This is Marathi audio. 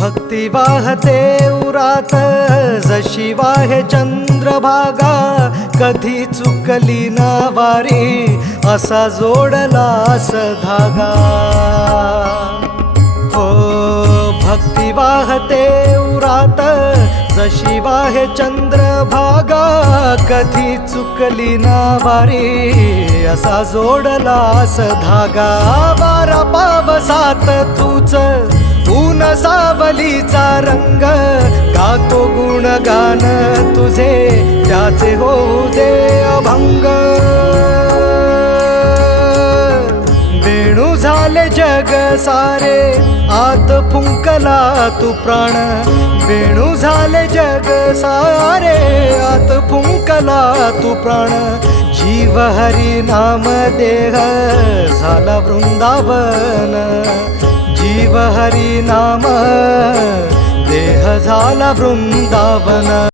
भक्ती वाहते उरात जशी वाहे चंद्रभागा, कधी चुकली ना वारी असा जोडलास धागा। हो भक्ती वाहते उरात जशी वाहे चंद्रभागा, कधी चुकली ना वारी असा जोडलास धागा। वारा पावसात तूच ऊन सावलीचा रंग, गातो गुणगान तुझे त्याचे होऊ दे अभंग। वेणू झाले जग सारे आत फुंकला तू प्राण, वेणू झाले जग सारे आत फुंकला तू प्राण। जीव हरी नाम देह झाला वृंदावन, जीव हरी नाम देह झाला वृंदावन।